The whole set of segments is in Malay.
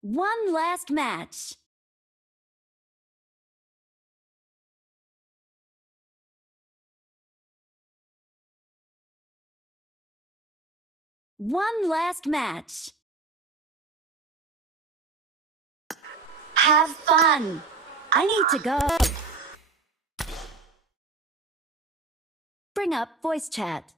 One last match. One last match. Have fun. I need to go. Bring up voice chat.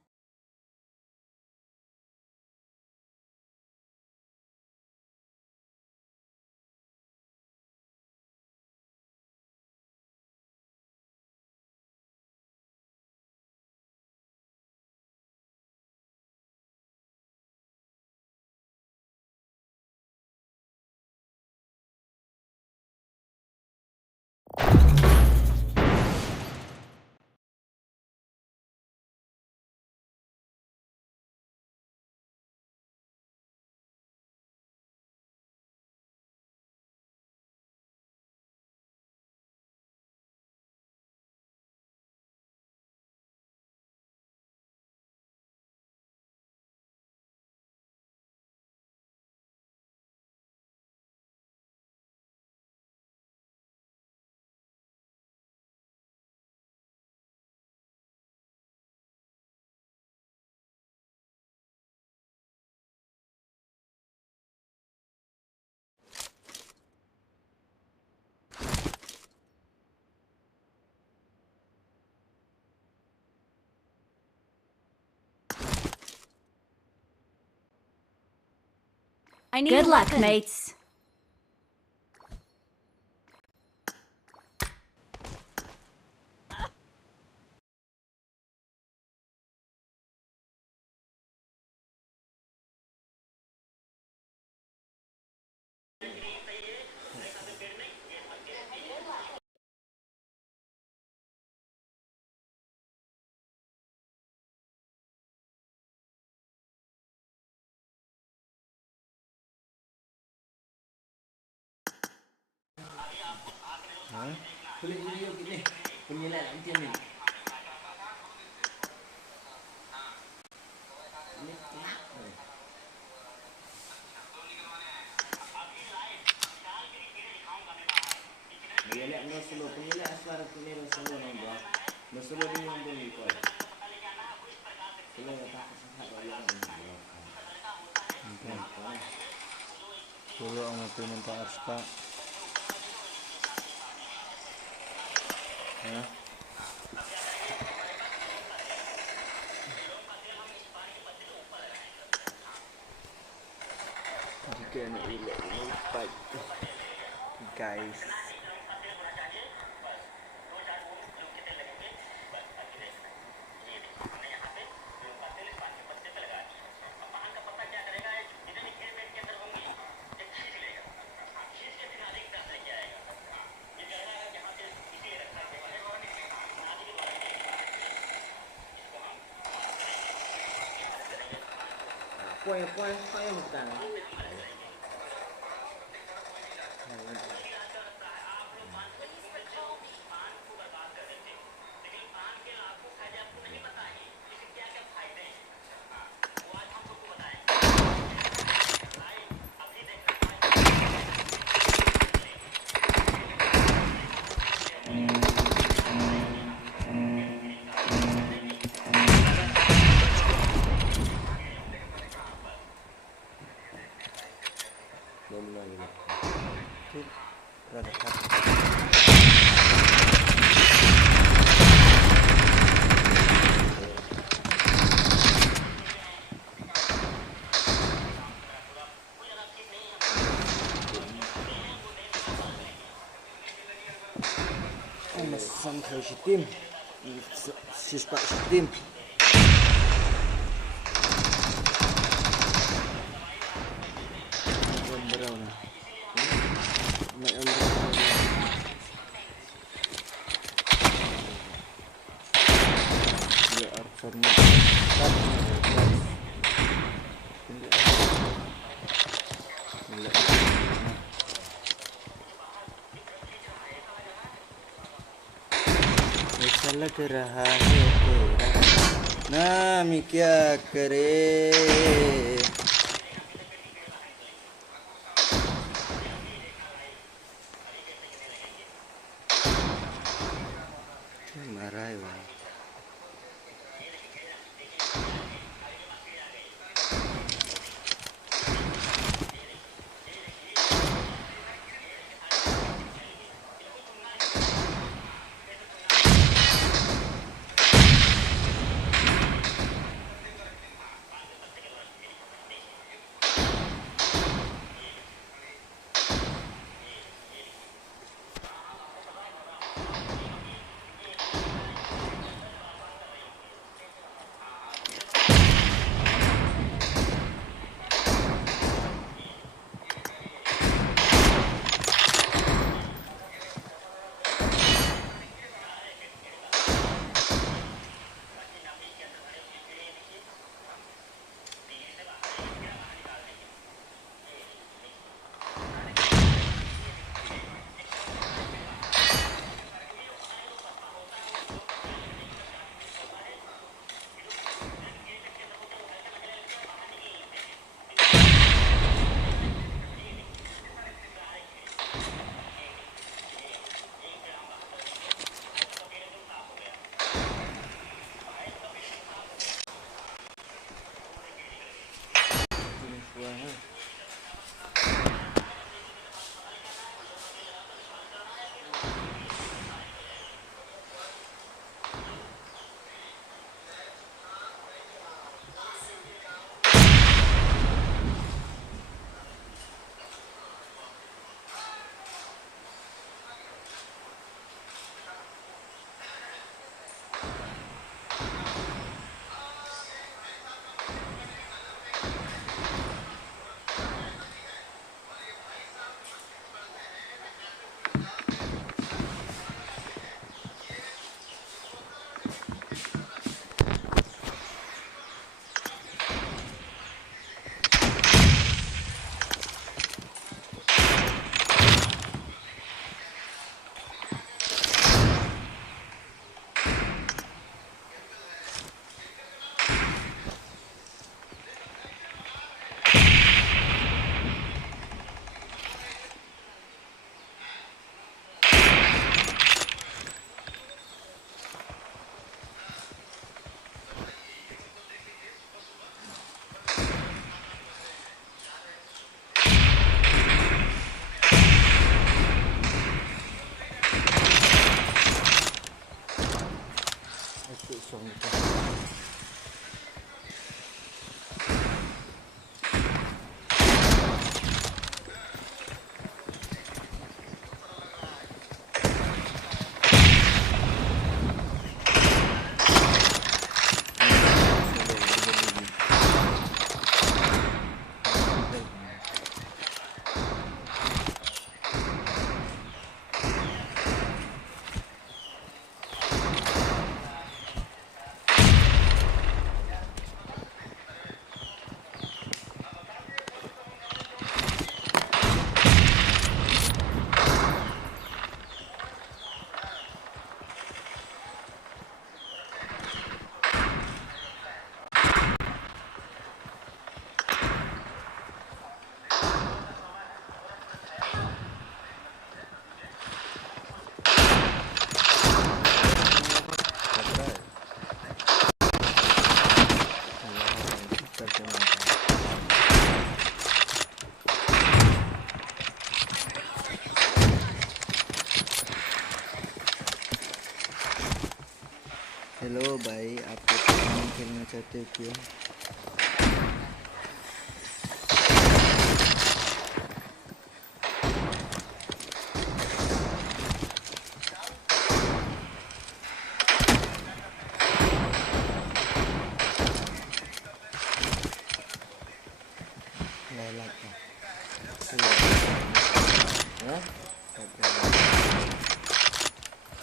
Good luck, mates. Kulit video gini, penilaian nanti ni. Dia lihat solo penilaian suara penilaian solo nombor. Solo ni yang boleh ikut. Solo yang tak sehat orang yang Solo ang pinunta Arsta. Jika nak elak ini fight, guys. poin yang bukan. Sam thời tim, sista tim. लग रहा है तेरा नाम क्या करे Aray, wah. Hello भाई, आपको गेम खेलना चाहते हो क्यों?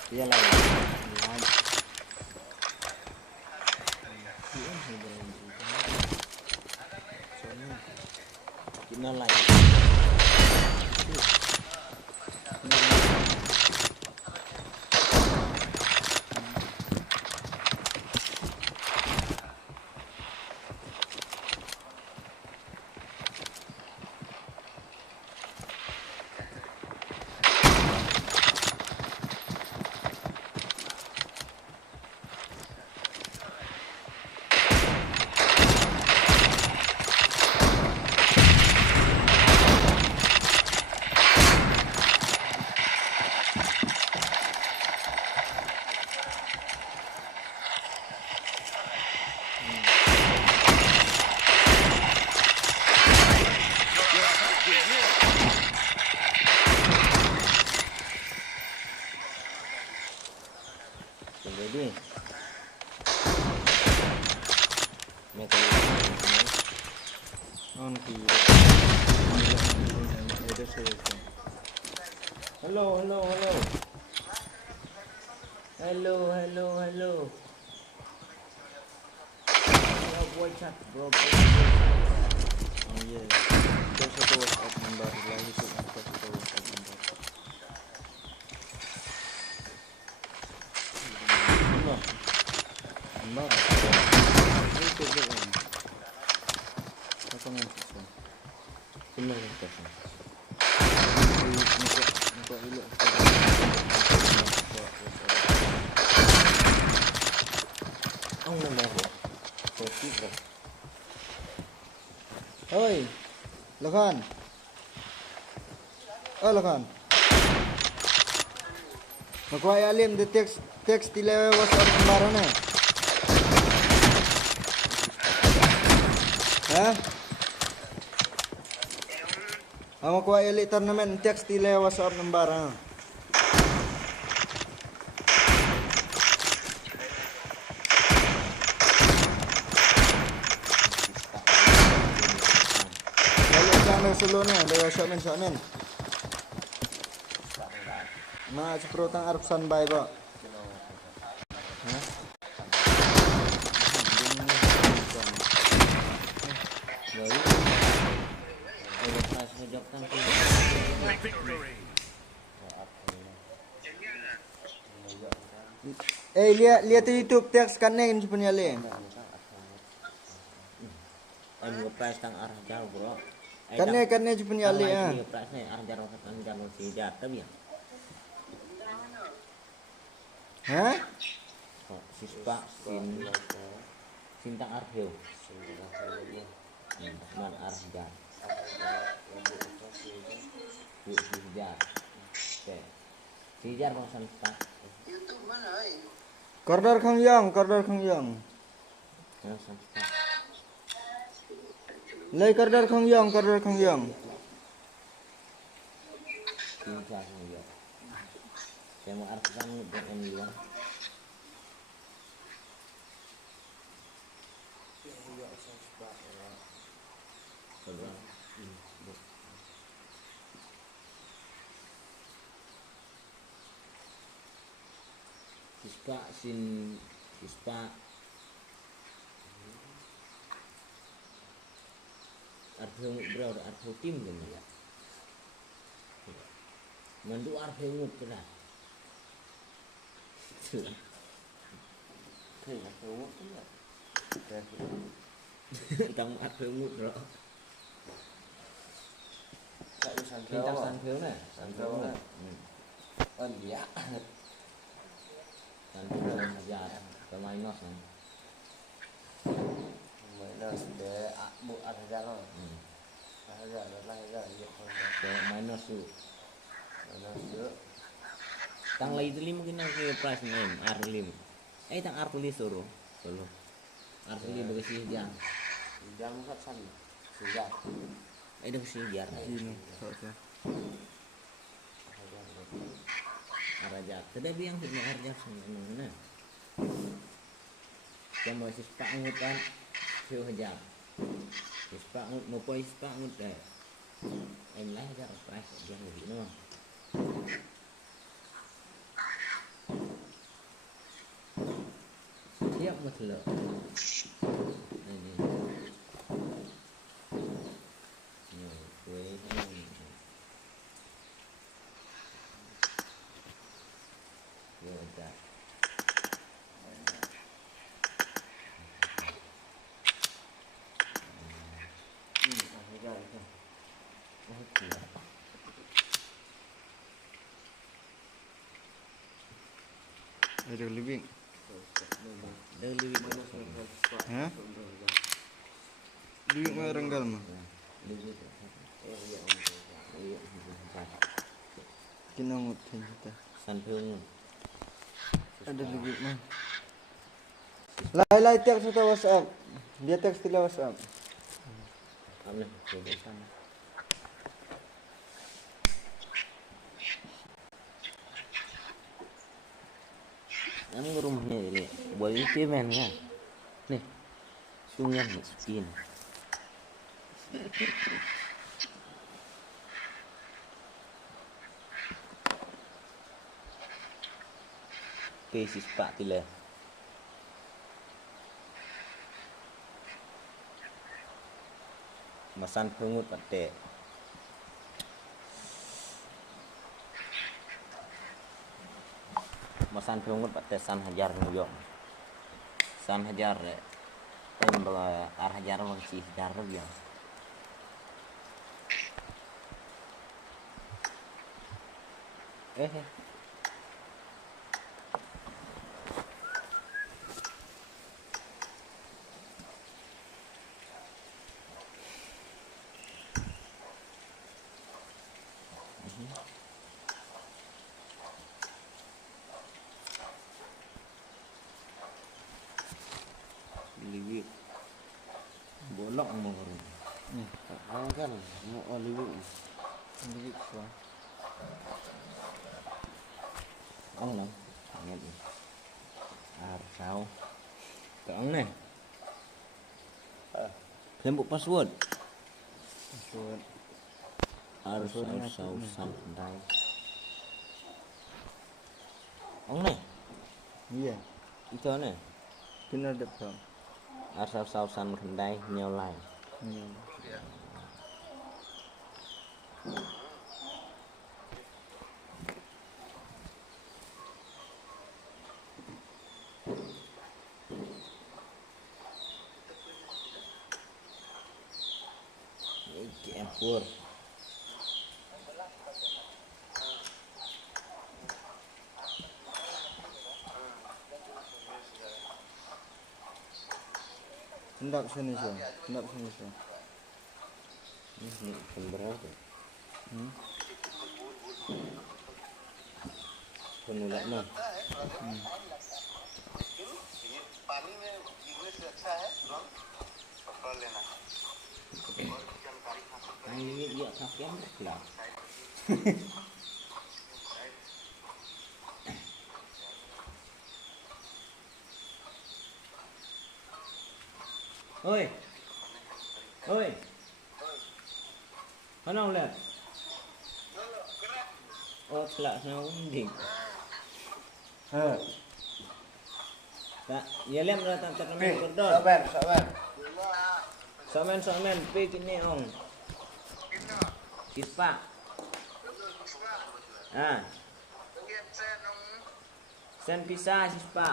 Iya lah, kita lah. Jadi metal On kiri. Ada saya. Hello. Ya boy chat bro. Oh iya. Itu satu WhatsApp number lagi itu satu WhatsApp number. Ano? Number. Itu dia. Apa nang sisa? Sino yung person? Nako ilo. Ang number ko. 40 bro. Oi. Lakan. Oh lakan. Makuha alim the text tila WhatsApp number na. Ha? Amo ko elitar naman text tila WhatsApp number ha. Lalu sana solo na, dawa sa amin. Ma sa protang arpsan bay ba? Ha? Lalu udah pas ngejokkan tuh. Lihat YouTube text kan nih punya le. Ngepres tang arah jauh bro. Kan nih punya le ah. Ngepres nih arah jauh si jatuh ya. Hah? Oh, sispa sintang arheo. Man arah jauh. Sijar. Oke. Sijar bang santa. Kordor Kang Yang. Ya santa. Lai kordor Kang Yang. Sijar ya. Saya mau artikan dengan dia. Sispa arheo bro arheo tim kan ya. Mandu arheo ngut kena. Tang arheo ngut bro. Bintang sanheo na. Iya. Sanheo aja pemain nos kan. Minus để bộ ăn ra rồi. Ra nó lại ra nhiều hơn. Pemain nos tuh. Nó sữa. Tang lagi itu lima kena ke price name R5. Tang R5 solo. R5 bagi si jang. Jangan rất xanh. Sejak. Dah si jar. Ini. Oke. Arajat. Tetapi yang punya arjat mana? Yang masih spak ngutan siu hajar. Spak ngut mau poin spak ngut deh. Em lah aja price yang lebih no. Siap betul. Ini. Kue ini. Ya udah. Ra rồi. Ada living. Dah lebih Hah? Living mah renggal mah. lebih. Iya, Kinangut kita. sanheo. Ada living mah. Lai text atau WhatsApp. Dia text tila WhatsApp. Apa nih? Coba sana. Ang rumahnya ini buat itu men kan. Nih, sungai nih, spin. Pesis pak tila. Masan pungut pate. Masan pungut pate san hajar nuyong. San hajar em baga ar hajar bang si hajar ya. Eh. Liwit bolong mau orang kan mau olive Dikit lah. ông này nghe đi sao cái ông này thêm một password Password. sao đây ông này Iya. itu này Benar depan. sao san đây nhau lại Iya. campur Hendak sini sih. Hendak sini sih. ini berapa penulis mah पानी में गिरने से अच्छा है रंग पकड़ लेना और भी जानकारी हासिल anh nghĩ địa sao kém là ơi ơi hắn nào lẹ ô lạ sao đỉnh tak ya lem dah tak namen kodon samen pe kini ong kispa sen pisah kispa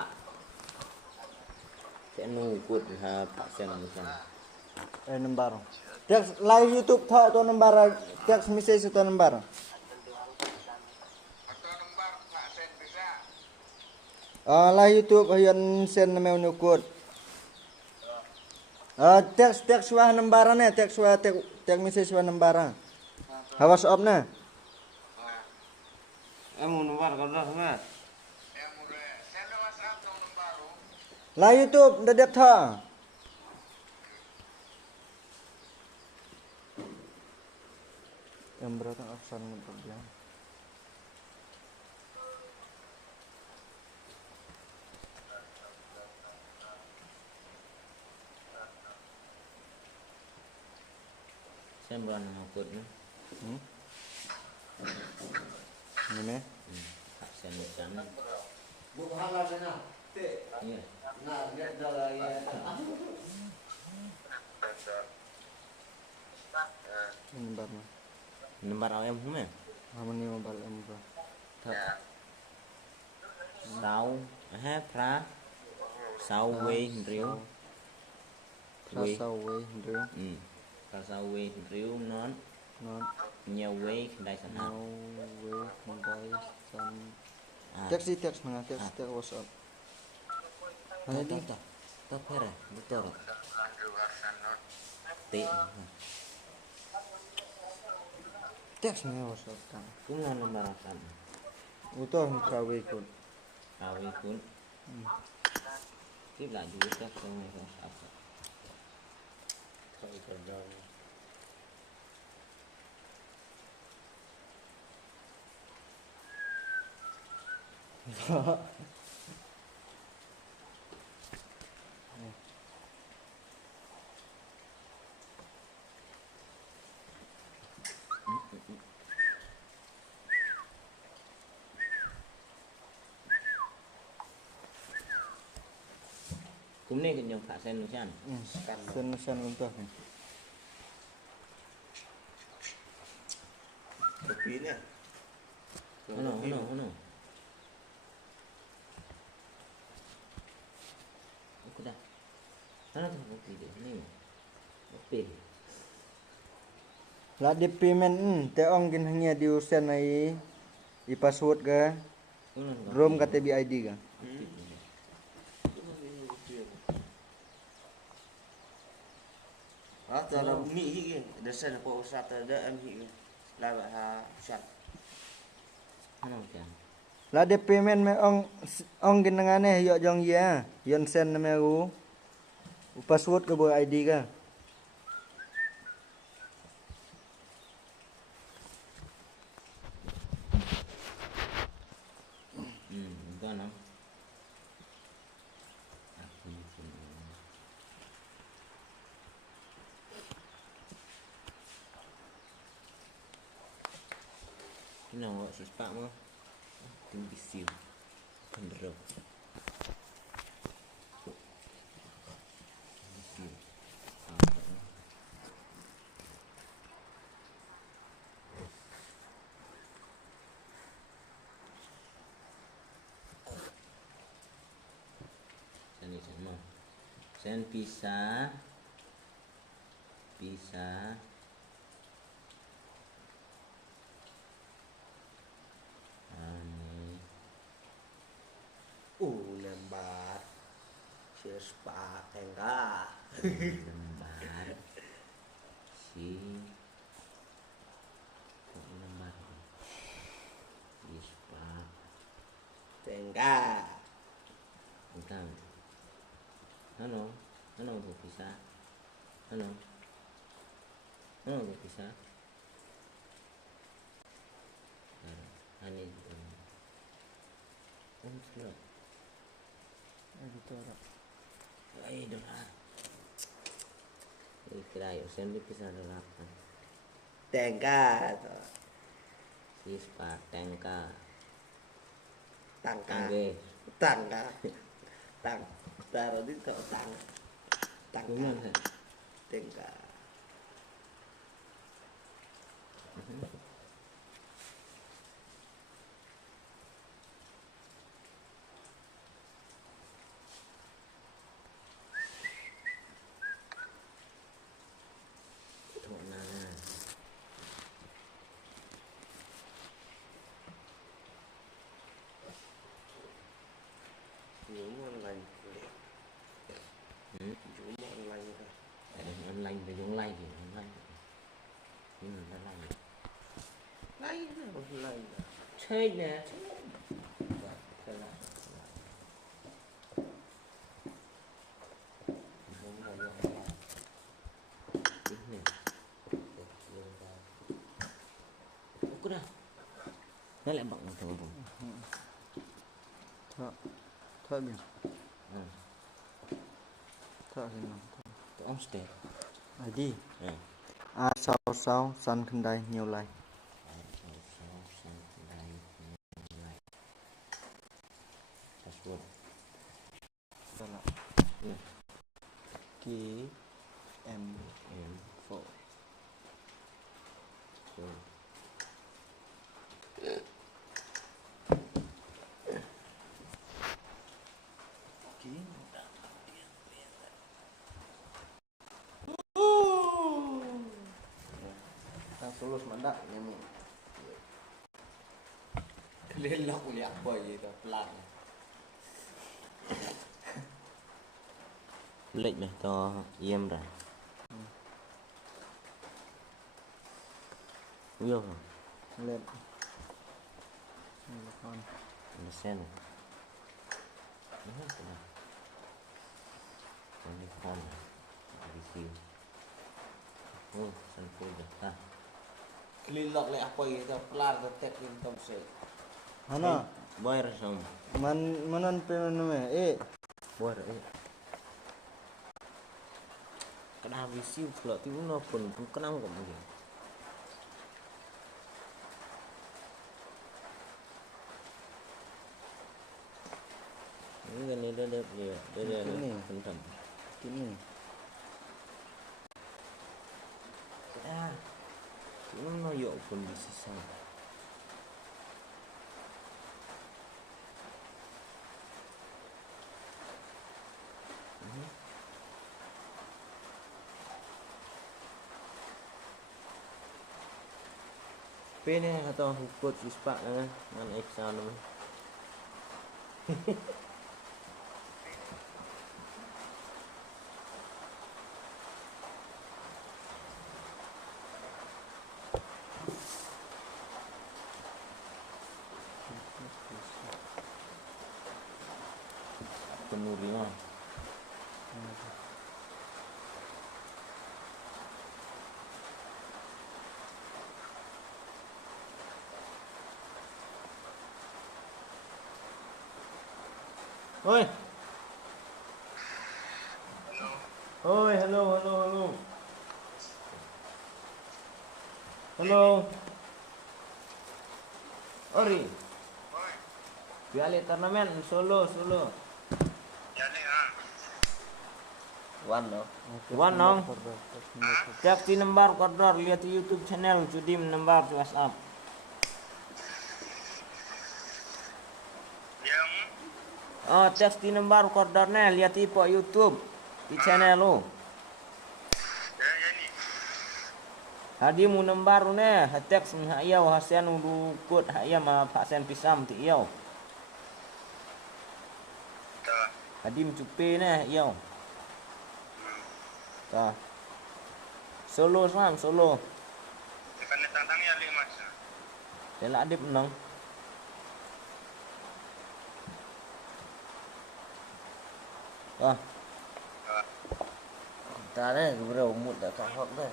sen nukut ha pak sen Nembar. Teks live YouTube thọ to nembar teks message to nembar. Live YouTube ayan sen na may nukut. Teks wah nembaran ya, teks message wah nembaran. Hawas op na. em muốn nó vào con đó không ạ Live YouTube dadep thọ. Yang berata aksan berbiang. sen bulan nukut ni Ini. pak sen sana bukan lah sana iya nah lihat dah ya Nembar na. nomor em không em Haman ni mobile ember. sáu ha pra sáu quê riu Rasa we ndru pra sáu quê riu non non nhiều quê đây sản no hạt we mobile san. Teks di teks na teks WhatsApp. Hanya tak tak pera betul tị Teks na WhatsApp kan. cũng là nomor akan Utoh trawe kun. kawin pun tiếp lại juga các trong này không sao không cần đâu Kumne kan yang Pak Sen Nusan. Sen untuk ni. Kopi ni. Ano. Aku dah. Sana tu kopi dia ni. Kopi. La di payment te ong gin hanya di usen ai I password ke rom ka TBID ka. Cara mi ke. Desan ko usat ada mi ke. La ba ha sat. Ano kan? La di payment me ong gin ngane yo jong ya. Yon sen me u password ke bo ID ka. Bukan no. Aku Kena awak sispak mah. Tinggi siu. Kenderok. Siu. Sini sama. Sen pisah. Lembar. Sispa enggak. Lembar si lembar ispa Enggak. bukan ano berpisah ano berpisah ani sudah ay dolar kira yuk sen berpisah delapan Enggak. sispa tangka Tangka. tangge Tangka. Tang. Taruh di kau tang. Tangka. gimana Tangka. Zoom online. Zoom online thôi. online về online thì online nhưng mà online Online là online. chơi nè aku dah nó lại bận thường Thôi biển. Thôi thì nào. tụi ông stay ID. A sao san khandai nhiều lại. password Đó là K M 4. Sulus mandak ni. Kelelak uliak boy itu pelan. lệnh này cho em rồi yêu rồi Lên. Con. nó xem này nó hết rồi này con đi con này đi siêu sân phơi được ta Kelilok le apa itu pelar ketek in tomse. Hana. boy rồi xong Manan penon me. boy rồi cái đào đi siêu lợ thì nó phần cũng có năng của mình ini kan ini Ini. Bentar. Ini. Nó noyo pun bisa sama. Pene atau hukut ispak dengan eksan. Penuriman. Oi. Oi, hello. Hello. Ori. Biale turnamen solo. One no. Cek di nomor koridor, lihat di YouTube channel Judim nomor WhatsApp. Oh, teks di nomor koridornya, lihat di YouTube di channel lo. Hadimu nomor ne, teks mihayau hasen urukut hayam pasen pisam ti iau. Hadim cupe ne iau. Ta. Solo. Tekan tantang ya 5. Dia lah adip menang. Ah. Ta đấy, bro umut dah kahok dah.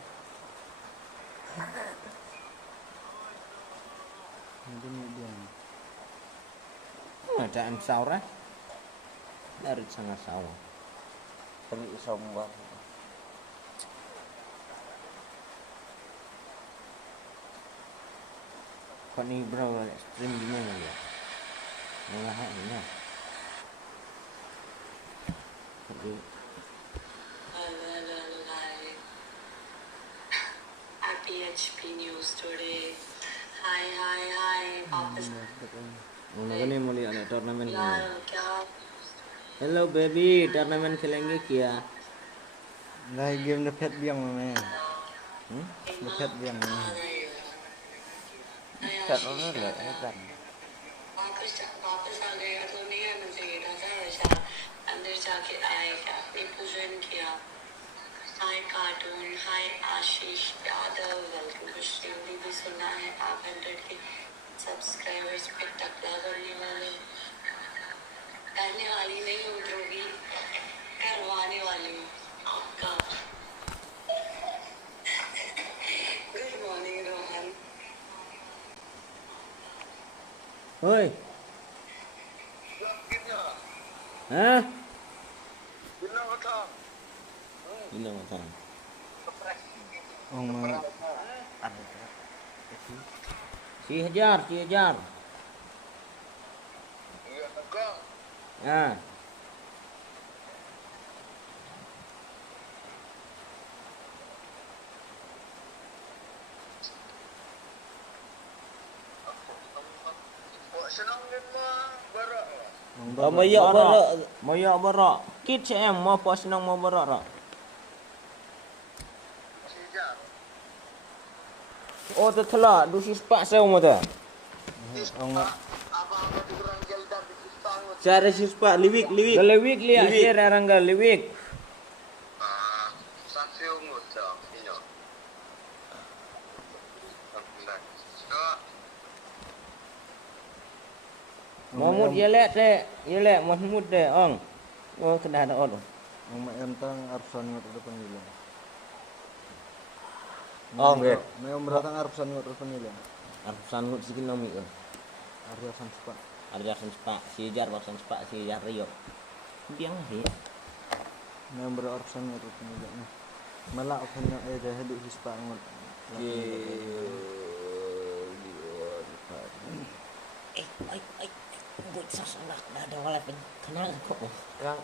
Ada em sau đó. Dari sana sau. Pergi sombong. Kau ni bro stream di mana ya? Mengahat ni lah. Pergi. PHP News today. Hi. वापस उन्होंने नहीं बोली अरे टूर्नामेंट यार क्या hello baby tournament खेलेंगे क्या Lai game the pet biang me. The pet biang me. Chat nó là kan वापस आ गया तो नहीं आना चाहिए था सर अंदर जाके आया क्या आपने ज्वाइन किया हाय कार्टून हाय आशीष यादव वेलकम टू श्रीमती भी सुना है आप 100 के सब्सक्राइबर्स पे टकला करने वाले करने वाली नहीं हूँ ध्रुवी करवाने वाली हूँ आपका good morning Rohan oi hah ini macam Ong ma si hajar ah Moyo barak. Kit em mau pos nang mau barak rak. Oh tu telah dusi sepak saya mau tu. ong ma Cara sepak liwik. Liwik lihat share rangga liwik. Mahmud yelek Mahmud deh ong. Oh kena ada orang. ong ma entang arsan ngot depan nila. Oh nggih. Me beratang arsan ngot depan nila. Arsan ngut sikin nomi ke. Arya san sepak. Arja sepak si jar basan sepak si jar riok. Biang he. Me arsan ngot depan nila. Malak phanya dah hidup hispa ngot. buat sasanak dah ada wala kenal kok. Yang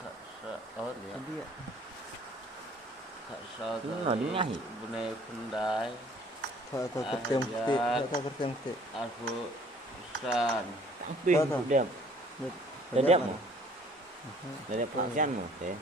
Kak Saot ya. Tadi ya. Kak Saot. Nó đi ngay. Bunai Pendai. Tak kertem petik, tak kertem petik. Aku San. Apa yang Tahu. dia? Dah Dah dia mau. Dah dia pengajian mau, teh.